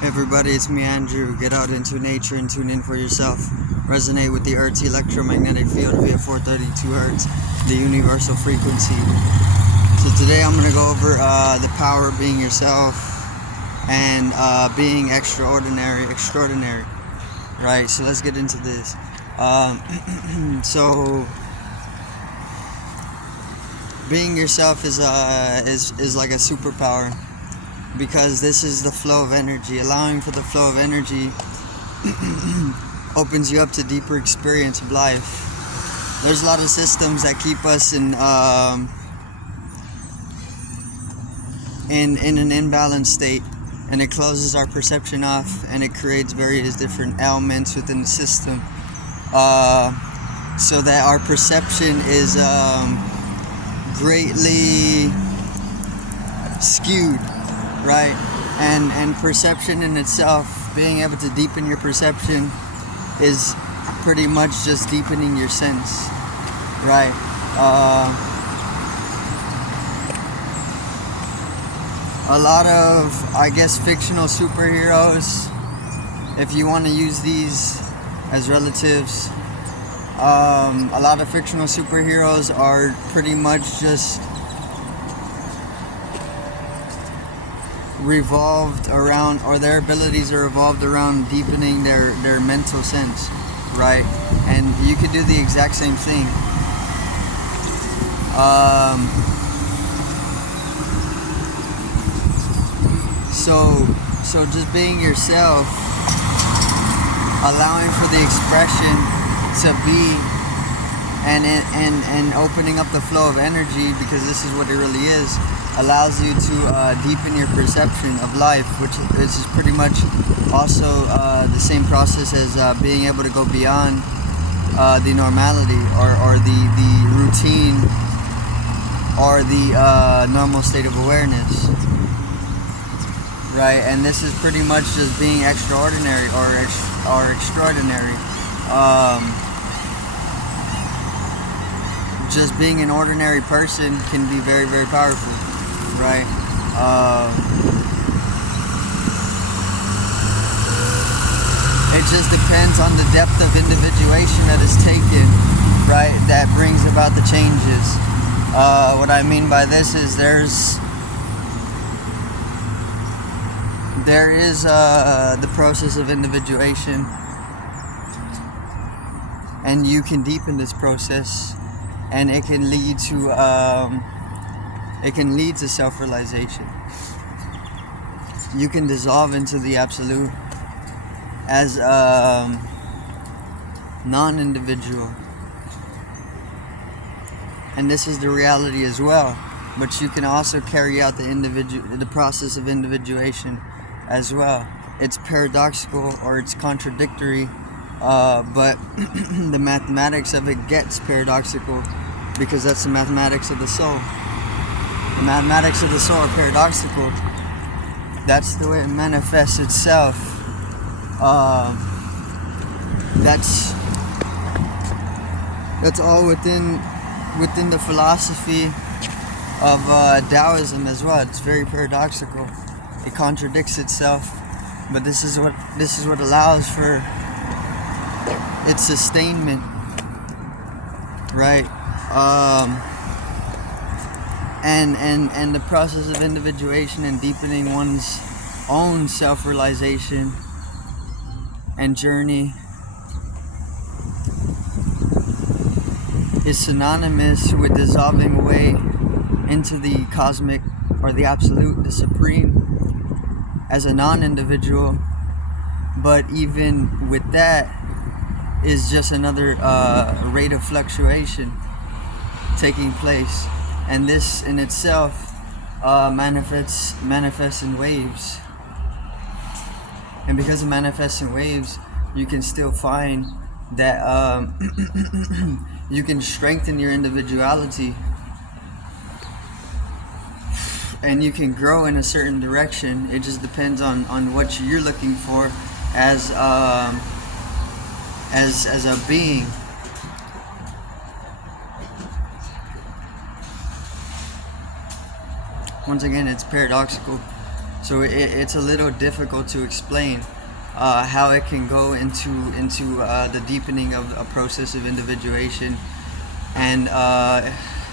Hey everybody, it's me Andrew. Get out into nature and tune in for yourself. Resonate with the Earth's electromagnetic field via 432 Hertz, the universal frequency. So today I'm going to go over the power of being yourself and being extraordinary. Right, so let's get into this. So being yourself is like a superpower, because this is the flow of energy. Allowing for the flow of energy opens you up to deeper experience of life. There's a lot of systems that keep us in an imbalanced state, and it closes our perception off, and it creates various different elements within the system, so that our perception is greatly skewed, right? And perception in itself, being able to deepen your perception, is pretty much just deepening your sense, right? A lot of, I guess, fictional superheroes, if you want to use these as relatives, a lot of fictional superheroes are pretty much just revolved around, or their abilities are revolved around deepening their mental sense, right? And you could do the exact same thing. So just being yourself, allowing for the expression to be, and opening up the flow of energy, because this is what it really is, allows you to deepen your perception of life, which is pretty much also the same process as being able to go beyond the normality, or the routine, or the normal state of awareness, right? And this is pretty much just being extraordinary, or extraordinary. Just being an ordinary person can be very, very powerful, right? It just depends on the depth of individuation that is taken, right, that brings about the changes. What I mean by this is there is the process of individuation, and you can deepen this process, and it can lead to self-realization. You can dissolve into the absolute as non-individual, and this is the reality as well. But you can also carry out the process of individuation as well. It's paradoxical, or it's contradictory, but the mathematics of it gets paradoxical, because that's the mathematics of the soul. The mathematics of the soul are paradoxical. That's the way it manifests itself. That's all within the philosophy of Taoism as well. It's very paradoxical. It contradicts itself, but this is what allows for its sustainment, right? And the process of individuation and deepening one's own self-realization and journey is synonymous with dissolving away into the cosmic, or the absolute, the supreme, as a non-individual. But even with that is just another rate of fluctuation taking place, and this in itself manifests in waves. And because it manifests in waves, you can still find that you can strengthen your individuality, and you can grow in a certain direction. It just depends on what you're looking for as a being. Once again, it's paradoxical. So it's a little difficult to explain how it can go into the deepening of a process of individuation and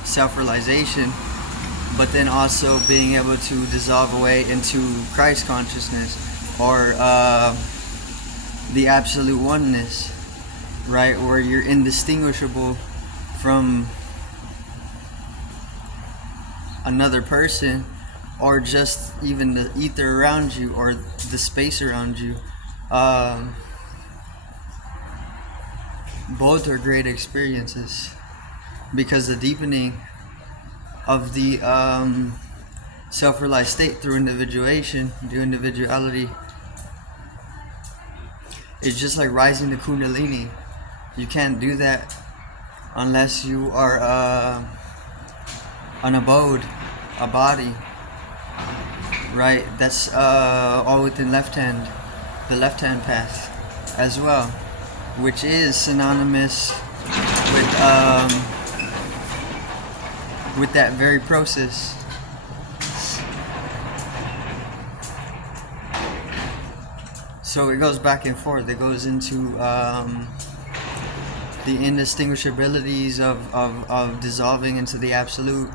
self-realization, but then also being able to dissolve away into Christ consciousness, or the absolute oneness, right, where you're indistinguishable from another person, or just even the ether around you, or the space around you. Both are great experiences, because the deepening of the self-realized state through individuation, through individuality, is just like rising the Kundalini. You can't do that unless you are an abode, a body, right? That's all within the left hand path as well, which is synonymous with that very process. So it goes back and forth. It goes into the indistinguishabilities of dissolving into the absolute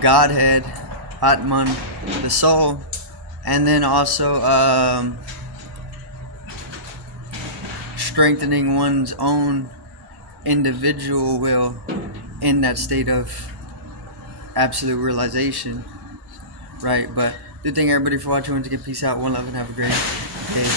Godhead, Atman, the soul, and then also strengthening one's own individual will in that state of absolute realization, right? But do thank everybody for watching. Want to get peace out, one love, and have a great day.